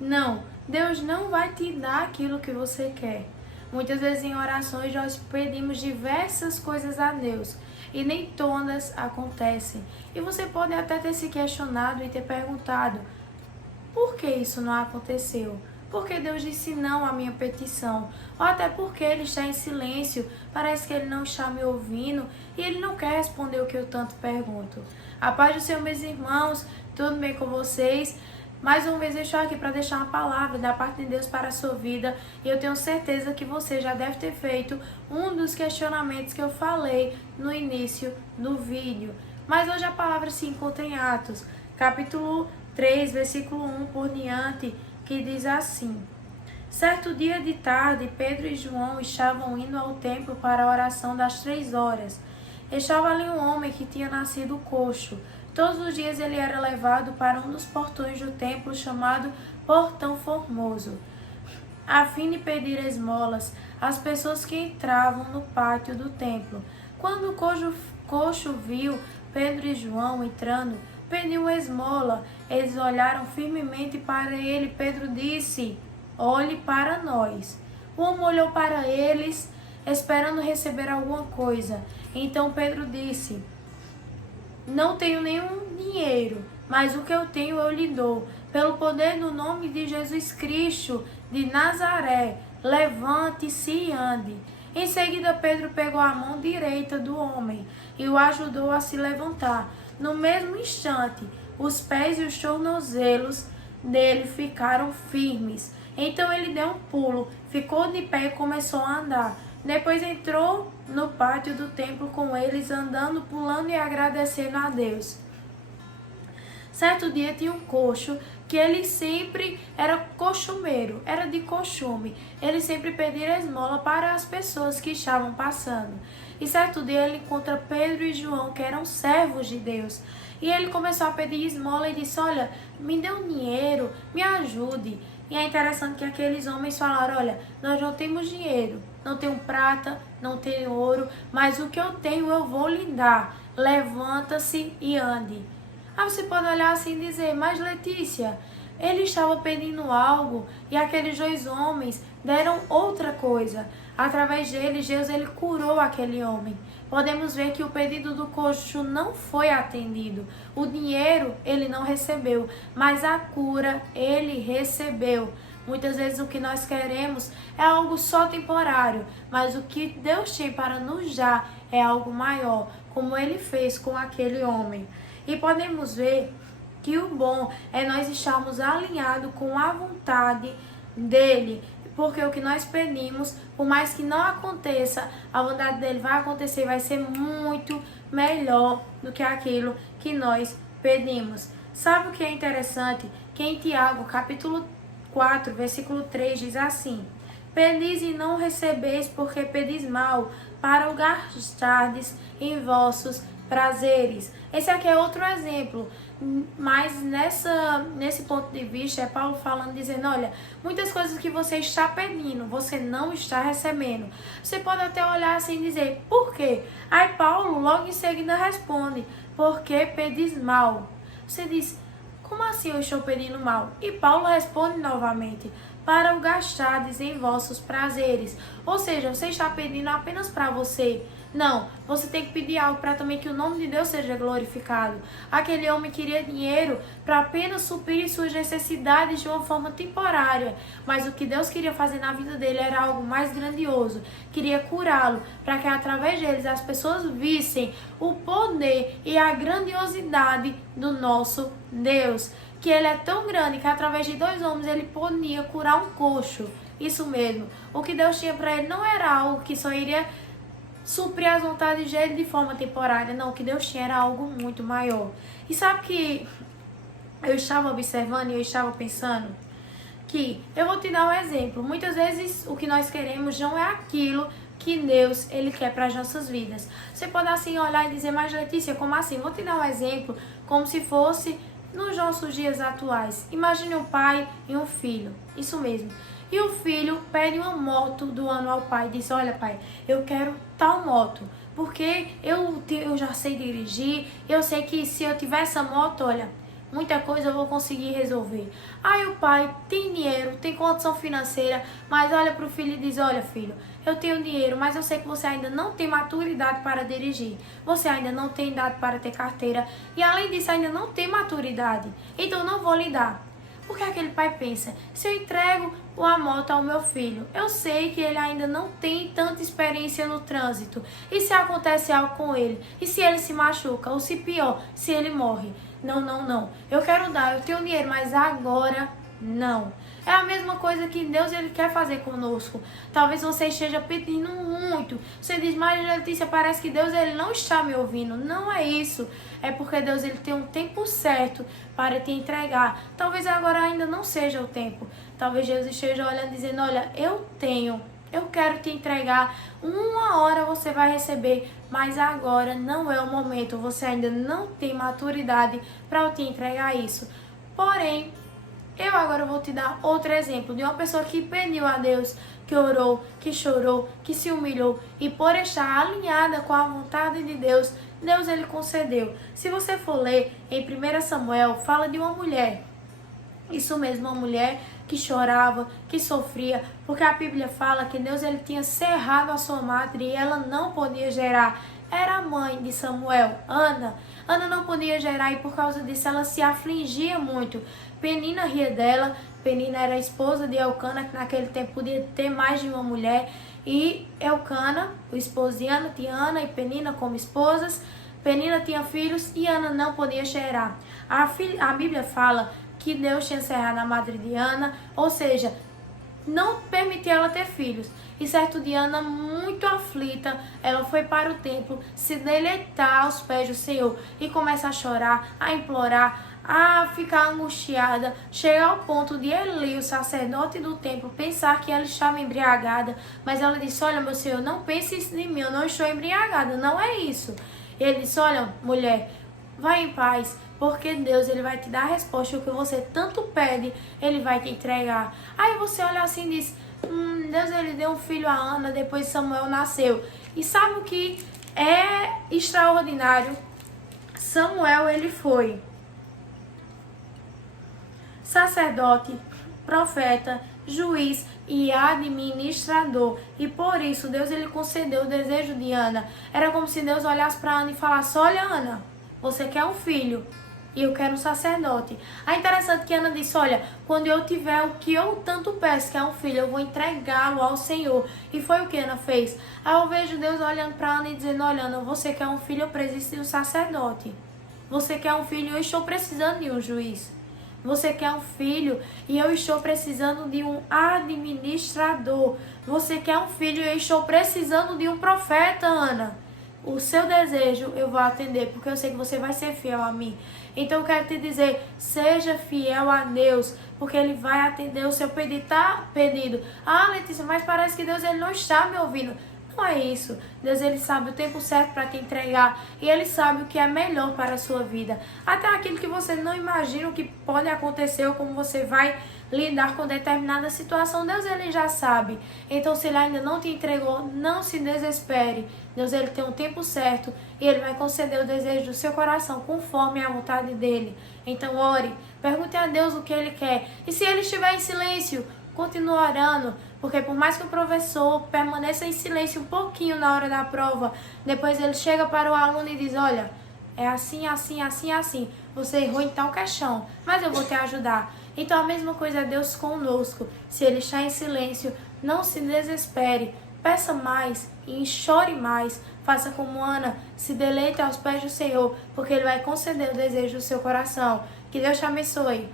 Não, Deus não vai te dar aquilo que você quer. Muitas vezes em orações nós pedimos diversas coisas a Deus e nem todas acontecem. E você pode até ter se questionado e ter perguntado: por que isso não aconteceu? Porque Deus disse não à minha petição? Ou até porque Ele está em silêncio, parece que Ele não está me ouvindo e Ele não quer responder o que eu tanto pergunto. A paz do Senhor, meus irmãos, tudo bem com vocês? Mais uma vez eu estou aqui para deixar uma palavra da parte de Deus para a sua vida e eu tenho certeza que você já deve ter feito um dos questionamentos que eu falei no início do vídeo. Mas hoje a palavra se encontra em Atos, capítulo 3, versículo 1 por diante, que diz assim: Certo dia de tarde, Pedro e João estavam indo ao templo para a oração das 3 horas. Estava ali um homem que tinha nascido coxo. Todos os dias ele era levado para um dos portões do templo chamado Portão Formoso, a fim de pedir esmolas às pessoas que entravam no pátio do templo. Quando o coxo viu Pedro e João entrando, pediu esmola. Eles olharam firmemente para ele. Pedro disse: Olhe para nós. O homem olhou para eles, esperando receber alguma coisa. Então Pedro disse: Não tenho nenhum dinheiro, mas o que eu tenho eu lhe dou. Pelo poder no nome de Jesus Cristo de Nazaré, levante-se e ande. Em seguida, Pedro pegou a mão direita do homem e o ajudou a se levantar. No mesmo instante, os pés e os tornozelos dele ficaram firmes. Então ele deu um pulo, ficou de pé e começou a andar. Depois entrou no pátio do templo com eles, andando, pulando e agradecendo a Deus. Certo dia tinha um coxo que ele sempre era costumeiro, era de costume. Ele sempre pedia esmola para as pessoas que estavam passando. E certo dia ele encontra Pedro e João, que eram servos de Deus. E ele começou a pedir esmola e disse: Olha, me dê um dinheiro, me ajude. E é interessante que aqueles homens falaram: Olha, nós não temos dinheiro, não tenho prata, não tenho ouro, mas o que eu tenho eu vou lhe dar. Levanta-se e ande. Aí você pode olhar assim e dizer: Mas Letícia, ele estava pedindo algo e aqueles dois homens deram outra coisa. Através deles, Deus ele curou aquele homem. Podemos ver que o pedido do coxo não foi atendido. O dinheiro ele não recebeu, mas a cura ele recebeu. Muitas vezes o que nós queremos é algo só temporário, mas o que Deus tem para nos dar é algo maior, como ele fez com aquele homem. E podemos ver que o bom é nós estarmos alinhados com a vontade dele. Porque o que nós pedimos, por mais que não aconteça, a vontade dele vai acontecer e vai ser muito melhor do que aquilo que nós pedimos. Sabe o que é interessante? Que em Tiago, capítulo 4, versículo 3, diz assim: Pedis e não recebeis, porque pedis mal, para o gastardes em vossos prazeres. Esse aqui é outro exemplo, mas nesse ponto de vista é Paulo falando, dizendo: olha, muitas coisas que você está pedindo, você não está recebendo. Você pode até olhar assim e dizer: por quê? Aí Paulo logo em seguida responde: porque pedis mal. Você diz: como assim eu estou pedindo mal? E Paulo responde novamente: para o gastardes em vossos prazeres. Ou seja, você está pedindo apenas para você. Não, você tem que pedir algo para também que o nome de Deus seja glorificado. Aquele homem queria dinheiro para apenas suprir suas necessidades de uma forma temporária. Mas o que Deus queria fazer na vida dele era algo mais grandioso. Queria curá-lo, para que através deles as pessoas vissem o poder e a grandiosidade do nosso Deus. Que ele é tão grande que através de dois homens ele podia curar um coxo. Isso mesmo. O que Deus tinha para ele não era algo que só iria suprir as vontades dele de forma temporária. Não, o que Deus tinha era algo muito maior. E sabe que eu estava observando e eu estava pensando que eu vou te dar um exemplo. Muitas vezes o que nós queremos não é aquilo que Deus ele quer para as nossas vidas. Você pode assim olhar e dizer: mas Letícia, como assim? Vou te dar um exemplo como se fosse nos nossos dias atuais. Imagine um pai e um filho. Isso mesmo. E o filho pede uma moto do ano ao pai e diz: olha pai, eu quero tal moto, porque eu já sei dirigir, eu sei que se eu tiver essa moto, olha, muita coisa eu vou conseguir resolver. Aí o pai tem dinheiro, tem condição financeira, mas olha para o filho e diz: olha, filho, eu tenho dinheiro, mas eu sei que você ainda não tem maturidade para dirigir. Você ainda não tem idade para ter carteira e, além disso, ainda não tem maturidade. Então, eu não vou lhe dar. Porque aquele pai pensa: se eu entrego a moto ao meu filho, eu sei que ele ainda não tem tanta experiência no trânsito. E se acontece algo com ele? E se ele se machuca? Ou se pior, se ele morre? Não, não, não. Eu quero dar, eu tenho dinheiro, mas agora não. É a mesma coisa que Deus ele quer fazer conosco. Talvez você esteja pedindo muito. Você diz: mas Letícia, parece que Deus ele não está me ouvindo. Não é isso. É porque Deus ele tem um tempo certo para te entregar. Talvez agora ainda não seja o tempo. Talvez Deus esteja olhando e dizendo: olha, eu quero te entregar. Uma hora você vai receber, mas agora não é o momento. Você ainda não tem maturidade para eu te entregar isso. Porém, eu agora vou te dar outro exemplo de uma pessoa que pediu a Deus, que orou, que chorou, que se humilhou e por estar alinhada com a vontade de Deus, Deus ele concedeu. Se você for ler em 1 Samuel, fala de uma mulher. Isso mesmo, uma mulher que chorava, que sofria, porque a Bíblia fala que Deus ele tinha cerrado a sua madre e ela não podia gerar. Era a mãe de Samuel, Ana. Ana não podia gerar e por causa disso ela se afligia muito. Penina ria dela. Penina era a esposa de Elcana, que naquele tempo podia ter mais de uma mulher. E Elcana, o esposo de Ana, tinha Ana e Penina como esposas. Penina tinha filhos e Ana não podia gerar. A Bíblia fala que Deus tinha cerrado a madre de Ana, ou seja, não permitia ela ter filhos. E certo dia, Ana, muito aflita, ela foi para o templo se deleitar aos pés do Senhor e começa a chorar, a implorar, a ficar angustiada, chegar ao ponto de Eli, o sacerdote do templo, pensar que ela estava embriagada, mas ela disse: olha, meu Senhor, não pense isso de mim, eu não estou embriagada, não é isso. E ele disse: olha, mulher, vai em paz, porque Deus ele vai te dar a resposta. O que você tanto pede, ele vai te entregar. Aí você olha assim e diz: Deus ele deu um filho a Ana, depois Samuel nasceu. E sabe o que é extraordinário? Samuel ele foi sacerdote, profeta, juiz e administrador. E por isso Deus ele concedeu o desejo de Ana. Era como se Deus olhasse para Ana e falasse: olha, Ana, você quer um filho e eu quero um sacerdote. É interessante que Ana disse: olha, quando eu tiver o que eu tanto peço, que é um filho, eu vou entregá-lo ao Senhor. E foi o que Ana fez. Aí eu vejo Deus olhando para Ana e dizendo: olha, Ana, você quer um filho, eu preciso de um sacerdote. Você quer um filho, eu estou precisando de um juiz. Você quer um filho e eu estou precisando de um administrador. Você quer um filho e eu estou precisando de um profeta, Ana. O seu desejo eu vou atender, porque eu sei que você vai ser fiel a mim. Então eu quero te dizer: seja fiel a Deus, porque Ele vai atender o seu pedido. Tá pedido: ah, Letícia, mas parece que Deus ele não está me ouvindo. Não é isso. Deus ele sabe o tempo certo para te entregar e ele sabe o que é melhor para a sua vida. Até aquilo que você não imagina o que pode acontecer ou como você vai lidar com determinada situação, Deus ele já sabe. Então, se ele ainda não te entregou, não se desespere. Deus ele tem um tempo certo e ele vai conceder o desejo do seu coração conforme a vontade dele. Então, ore, pergunte a Deus o que ele quer. E se ele estiver em silêncio, continue orando, porque por mais que o professor permaneça em silêncio um pouquinho na hora da prova, depois ele chega para o aluno e diz: olha, é assim, assim, assim, assim. Você errou em tal questão, mas eu vou te ajudar. Então a mesma coisa é Deus conosco. Se ele está em silêncio, não se desespere. Peça mais e chore mais. Faça como Ana, se deleite aos pés do Senhor, porque Ele vai conceder o desejo do seu coração. Que Deus te abençoe.